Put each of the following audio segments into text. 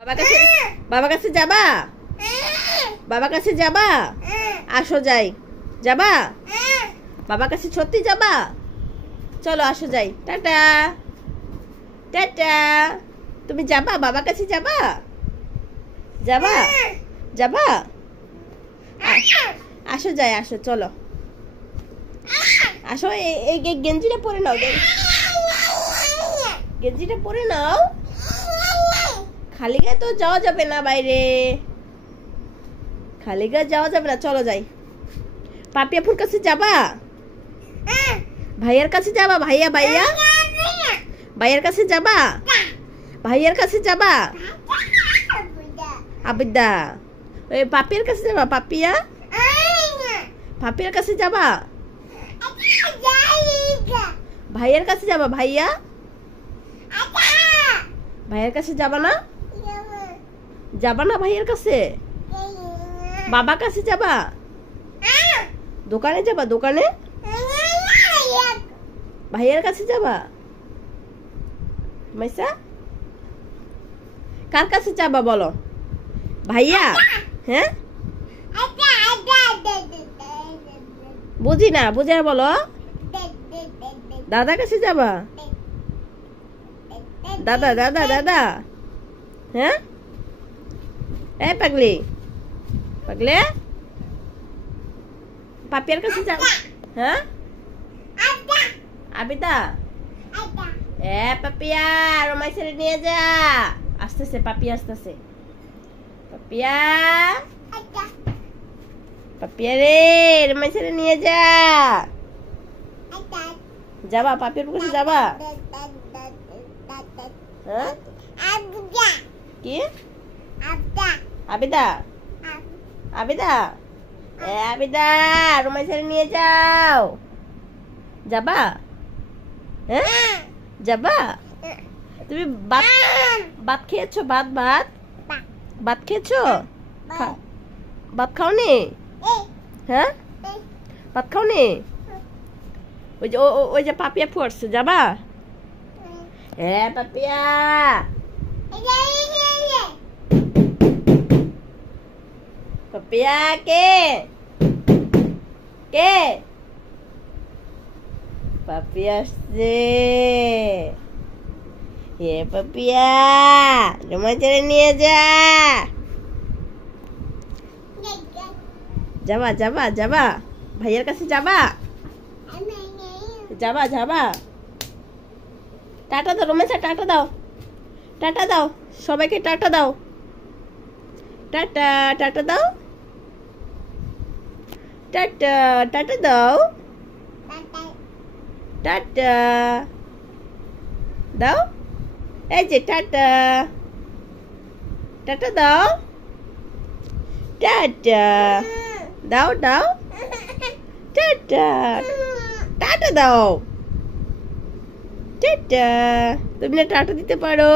বাবা কাছে যাবা? বাবা কাছে যাবা? আসো যাই। যাবা? বাবা কাছে সত্যি যাবা? চলো আসো যাই। Tata tata. তুমি যাবা? বাবা কাছে যাবা? যাবা? যাবা? আসো যাই, আসো চলো আসো। এই গেঞ্জিটা পরে নাও, গেঞ্জিটা পরে নাও। খালি গায়ে তো যাওয়া যাবে না বাইরে, খালি গায়ে যাওয়া যাবে না। চলো যাই। পাপিয়াপুর কাছে যাবা? ভাইয়ার কাছে যাবা? ভাইয়া ভাইয়া ভাইয়ার কাছে যাবা? ভাইয়ার কাছে যাবা? আবিদা ওই পাপিয়ার কাছে যাবা? পাপিয়া পাপিয়ার কাছে যাবা? ভাইয়ার কাছে যাবা? ভাইয়া ভাইয়ের কাছে যাবা না? যাবা না ভাইয়ের কাছে? বাবা কাছে যাবা? দোকানে যাবা? দোকানে ভাইয়ের কাছে যাবা? মাইসা কার কাছে যাবা বলো? ভাইয়া? হ্যাঁ বুঝি না, বুঝে বলো। দাদা কাছে যাবা? দাদা দাদা দাদা হ্যাঁ এ পাগলি পাগলে পাপিয়ার কাছে যাবা? হ্যাঁ আবিদা এ পাপিয়া রমাই ছেড়ে নিয়ে যা। আসতেছে পাপিয়া, আসতেছে পাপিয়া। পাপিয়া রে রমাই ছেড়ে নিয়ে যা। যাবা? পাপিয়ার কাছে যাবা? হ্যাঁ কি আবিদা? আবিদা এ আবিদা রুমাই ছেড়ে নিয়ে যাও। যাবা? হ্যাঁ যাবা? তুমি ভাত খেয়েছো? ভাত ভাত ভাত খেয়েছো? ভাত খাওনি? হ্যাঁ ভাত খাওনি? ওই যে পাপিয়া পড়ছে, যাবা? হ্যাঁ পাপিয়া পাপিয়া কে কে পাপিয়া আসছে। এ পাপিয়া রুমা ছেড়ে নিয়ে যা। যাবা? যাবা? যাবা? ভাইয়ের কাছে যাবা? যাবা? যাবা? টাটা দাও রমেশা, টাটা দাও, টাটা দাও সবাইকে, টাটা দাও, টাটা টাটা দাও, টাটা টাটা দাও, টাটা দাও। এই যে টাটা টাটা দাও, টাটা দাও দাও, টাটা টাটা দাও, টাটা। তুমি না টাটা দিতে পারো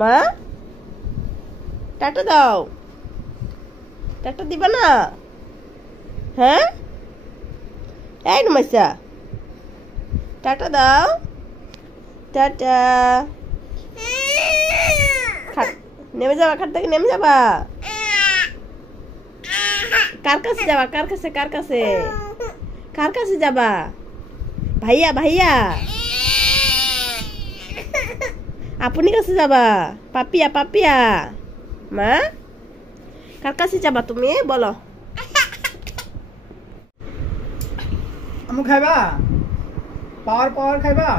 মা? টাটা দাও। টাটা দিবা না? হ্যাঁ এই নমাইসা টাটা দাও, টাটা। নেমে যাবা? খাট থেকে নেমে যাবা? কার কাছে যাবা? কার কাছে? কার কাছে? কার কাছে যাবা? ভাইয়া ভাইয়া আপনি কাছে যাবা? পাপিয়া পাপিয়া মা কার কাছে যাবা তুমি বলো? আমু খাইবা? পাওয়ার পাওয়ার খাইবা?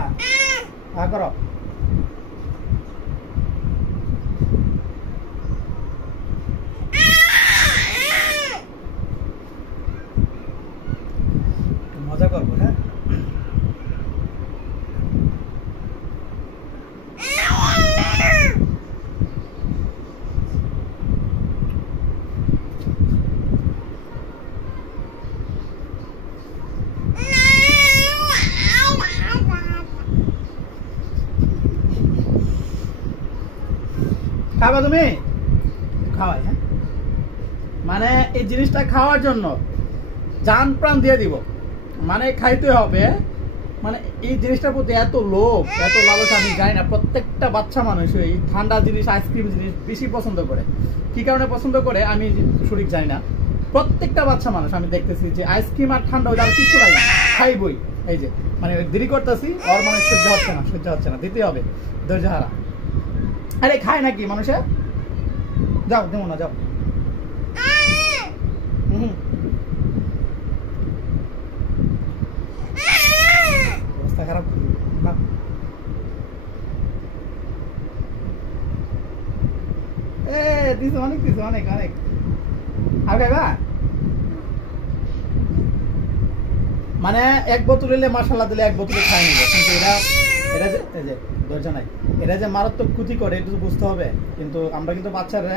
হ্যাঁ করো। মজা করবো হ্যাঁ। খাবা তুমি? খাওয়াই হ্যাঁ, মানে এই জিনিসটা খাওয়ার জন্য জান প্রাণ দিয়ে দিব, মানে খাইতে হবে। মানে এই জিনিসটার প্রতি এত লোভ এত লালসা আমি জানি না। প্রত্যেকটা বাচ্চা মানুষ এই ঠান্ডা জিনিস আইসক্রিম জিনিস বেশি পছন্দ করে। কি কারণে পছন্দ করে আমি সঠিক জানি না। প্রত্যেকটা বাচ্চা মানুষ আমি দেখতেছি যে আইসক্রিম আর ঠান্ডা ওইটা আর কিছু লাগে না, খাইবই। এই যে মানে দেরি করতেছি ওর মানে সহ্য হচ্ছে না দিতে হবে, ধৈর্য হারা। আরে খায় নাকি মানুষে? যাও দেবো না, যাও। অবস্থা খারাপ। দিস অনেক অনেক অনেক। আর খাইবা? মানে এক বোতল এলে মশলা দিলে এক বোতলে খাই নিবে, কিন্তু এটা যে এই যে ধৈর্য নাই, এটা যে মারাত্মক ক্ষতি করে এটা তো বুঝতে হবে। কিন্তু আমরা কিন্তু বাচ্চারা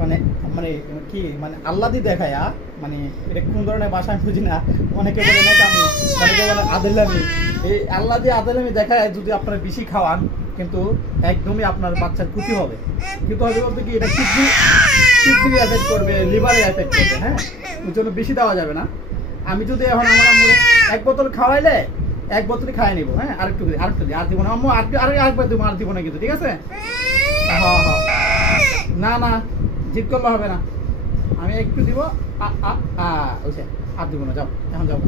মানে মানে কি মানে আল্লাদি দেখায়া মানে এটা কোন ধরনের ভাষা আমি বুঝি না। অনেকে বলে নাকি আমি, অনেকে বলে আদেলামি। এই আল্লাদি আদেলামি দেখায় যদি আপনারা বেশি খাওয়ান কিন্তু একদমই আপনার বাচ্চার ক্ষতি হবে। কিন্তু হবে বলতে কি এটা কিডনি এফেক্ট করবে, লিভারে এফেক্ট করবে। হ্যাঁ, ওই জন্য বেশি দেওয়া যাবে না। আমি যদি এখন আমার আম্মু এক বোতল খাওয়াইলে এক বোতলই খাই নিবো। হ্যাঁ, আরেকটু দিই আর দিব না আম্মু, আরেকবার দিব, আর দিব না কিন্তু, ঠিক আছে? হ্যাঁ হ্যাঁ, না না জিদ করলে হবে না, আমি একটু দিব। আর দিব না, যাও এখন যাও,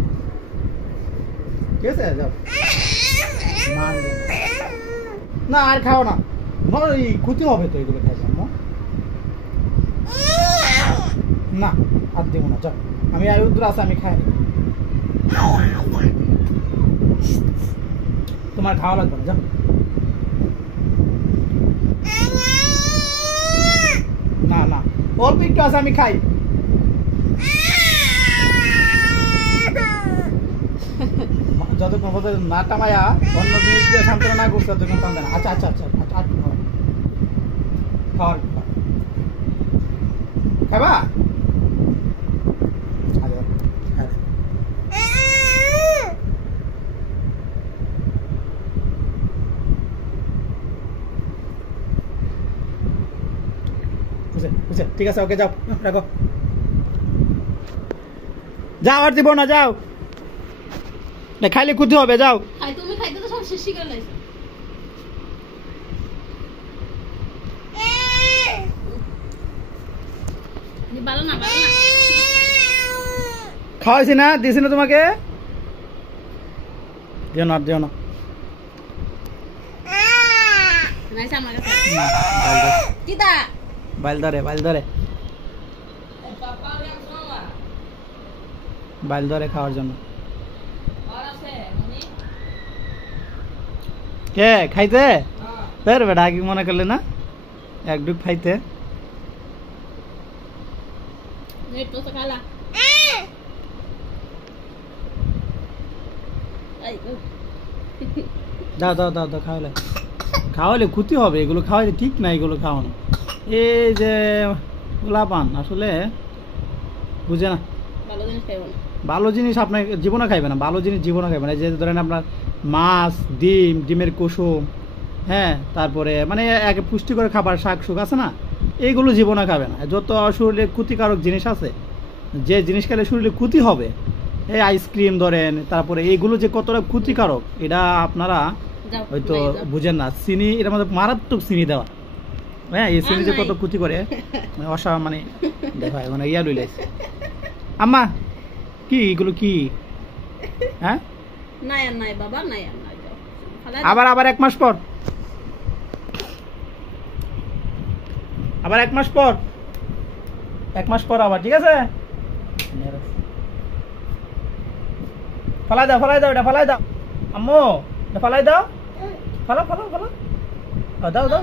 ঠিক আছে? যাও না, আর খাও না, ক্ষতি হবে তো এগুলো খাইলে আম্মু। না আর দিব না, যাও। আমি আয়ুদ্র আছে, আমি খাই। তোমার খাওয়া লাগবে না, যাও। না না, অল্প একটু আছে, আমি খাই। যতক্ষণ পর্যন্ত না টামায়া অন্য জিনিস দিয়ে সান্ত্বনা না করছে ততক্ষণ টানবে না। আচ্ছা আচ্ছা আচ্ছা আচ্ছা, খাওয়ার খাবা? ঠিক আছে, ওকে যাও, রাখো। যাও, আর দিব না, যাও। খাইলে ক্ষতি হবে, যাও। তুমি খাইতে তো সব শেষ করে লাইছো। ভালো না, ভালো না। খাওয়াইছি না, দিছি না তোমাকে? দিও না, দিও না। বাইল ধরে খাওয়ার জন্য। কে খাইতে? তোর বেটা কি মনে করলে না একটু খাইতে? দাও দাও দাও দাও, খাওয়ালে ক্ষতি হবে, এগুলো খাওয়ালে ঠিক না, এগুলো খাওয়ানো। এই যে গোলাপান আসলে বুঝে না। ভালো জিনিস আপনার জীবনে খাইবে না, ভালো জিনিস জীবনে খাইবে না। যে ধরেন আপনার মাছ, ডিমের কুসুম, হ্যাঁ, তারপরে মানে এক পুষ্টিকর খাবার, শাক সুখ আছে না, এইগুলো জীবনে খাবে না। যত শরীরে ক্ষতিকারক জিনিস আছে, যে জিনিস খেলে শরীরে ক্ষতি হবে, এই আইসক্রিম ধরেন, তারপরে এইগুলো যে কতটা ক্ষতিকারক এটা আপনারা হয়তো বুঝেন না। চিনি, এটার মধ্যে মারাত্মক চিনি দেওয়া। হ্যাঁ, এই চিনি যে কত ক্ষতি করে অসা মানে দেখা মানে ইয়া লইলাইছে। আম্মা কি এগুলো কি? হ্যাঁ, নাই বাবা, নাই। আবার 1 মাস পর, আবার 1 মাস পর, 1 মাস পর আবার, ঠিক আছে? ফালাই দাও এটা ফালাই দাও আম্মু, ফালাই দাও, ফালো দাও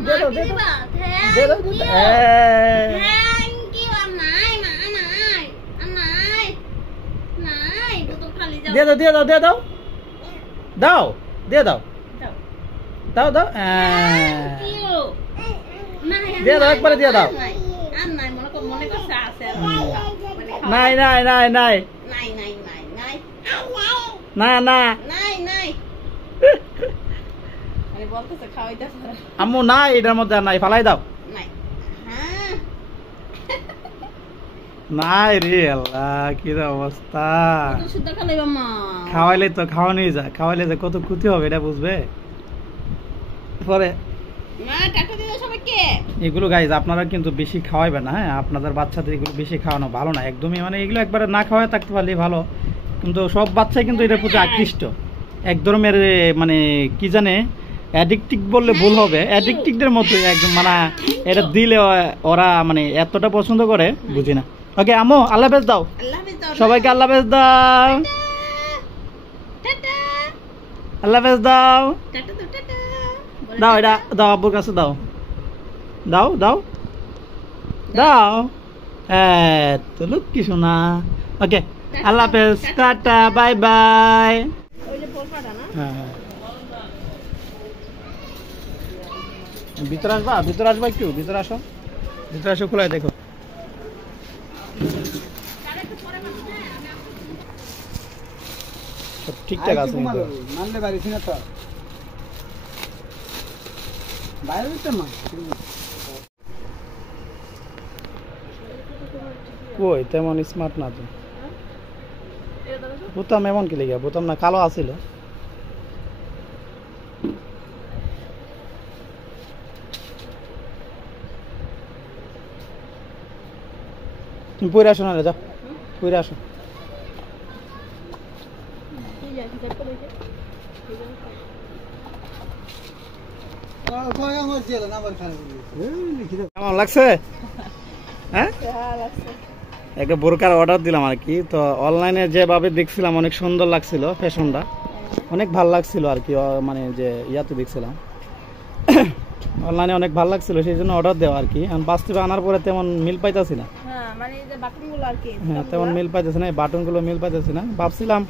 একবারে দিয়ে দাও। নাই আম্মু নাই, এটার মধ্যে আর নাই, ফালাই দাও। নাই রে আল্লাহ, কি অবস্থা। খাওয়াইলে তো খাওয়ানোই যায়, খাওয়াইলে যে কত ক্ষতি হবে এটা বুঝবে পরে। এগুলো গাইজ আপনারা কিন্তু বেশি খাওয়াইবেন না, হ্যাঁ আপনাদের বাচ্চাদের এগুলো বেশি খাওয়ানো ভালো না একদমই, মানে এগুলো একবারে না খাওয়ায় থাকতে পারলে ভালো, কিন্তু সব বাচ্চাই কিন্তু এটার প্রতি আকৃষ্ট। এক ধরনের মানে কি জানে অ্যাডিক্টিভ বললে ভুল হবে, অ্যাডিক্টিভদের মতো একদম, মানে এটা দিলে ওরা মানে এতটা পছন্দ করে বুঝি না। ওকে আম্মু আল্লাহ হাফেজ দাও, সবাইকে আল্লাহ হাফেজ দাও, আল্লাহ হাফেজ দাও, দাও এটা দাও আব্বুর কাছে দাও, দাও দাও দাও, হ্যাঁ তো লক্ষ্মী শোনা। ওকে আল্লাহ হাফেজ, টাটা বাই বাই। হ্যাঁ ভিতরে আসবা, ভিতরে আসবা, একটু ভিতরে আসো, ভিতরে আসো, খোলায় দেখো। ঠিকঠাক আছে মানলে পারিস না তো বাইরে তো না। কই তেমন স্মার্ট না তো, বোতাম এমন কি লেগে, বোতাম না কালো আছিল। তুমি পরে আসো না রে, যাও পরে আসো। কেমন লাগছে? হ্যাঁ একটা বোরকার অর্ডার দিলাম আর কি, তো অনলাইনে যেভাবে দেখছিলাম অনেক সুন্দর লাগছিল, ফ্যাশনটা অনেক ভালো লাগছিল আর কি, মানে যে ইয়াতে দেখছিলাম অনলাইনে অনেক ভালো লাগছিল, সেই জন্য অর্ডার দেওয়া আর কি। বাস্তবে আনার পরে তেমন মিল পাইতেছি না, হ্যাঁ তেমন মিল পাইতেছি না, এই বাটনগুলো মিল পাইতেছি না, ভাবছিলাম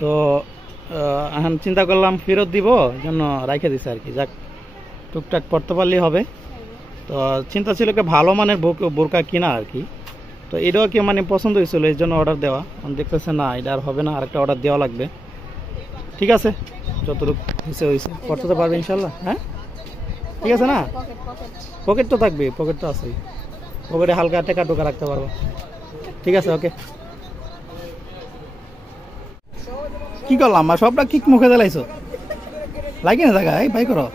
তো এখন চিন্তা করলাম ফেরত দিব, জন্য রাইখে দিছে আর কি। যাক টুকটাক পড়তে পারলেই হবে, তো চিন্তা ছিল কি ভালো মানের বোরকা কিনা আর কি, তো এটাও কি মানে পছন্দ হয়েছিল এই জন্য অর্ডার দেওয়া। দেখতেছে না এটা আর হবে না, আরেকটা অর্ডার দেওয়া লাগবে। ঠিক আছে যতটুকু হয়েছে হয়েছে, করতে তো পারবে ইনশাল্লাহ। হ্যাঁ ঠিক আছে না, পকেট তো থাকবে, পকেট তো আছেই, পকেটে হালকা টাকা টোকা রাখতে পারবো। ঠিক আছে ওকে। কি করলাম আর সবটা কিক মুখে দিলাইছো, লাগে না জায়গা এই ভাই করো।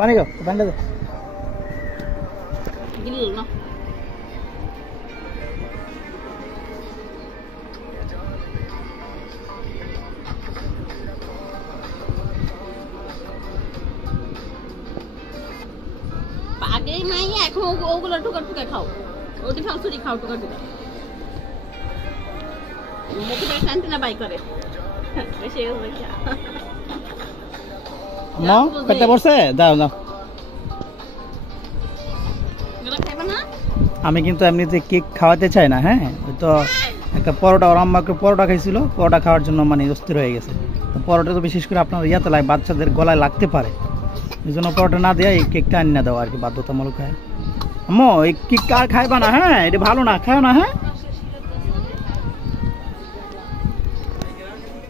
পানি দাও, পানি দাও। আগেই মাই এখন ওগুলো টুকা টুকা খাও, ওটি খাও চুরি খাও টুকা টুকা, মুখে বেশ শান্তি না বাই করে বেশি মা পেটে পড়ছে, দাও দাও। আমি কিন্তু এমনিতে কেক খাওয়াতে চাই না, হ্যাঁ ওই তো একটা পরোটা, ওর আম্মাকে পরোটা খাইছিল, পরোটা খাওয়ার জন্য মানে অস্থির হয়ে গেছে। তো পরোটা তো বিশেষ করে আপনার ইয়াতে লাগে, বাচ্চাদের গলায় লাগতে পারে, এই জন্য পরোটা না দেওয়া এই কেকটা আনিয়ে দেওয়া আর কি বাধ্যতামূলক। হয় আম্মু এই কেক আর খাইবা না, হ্যাঁ এটা ভালো না, খাও না। হ্যাঁ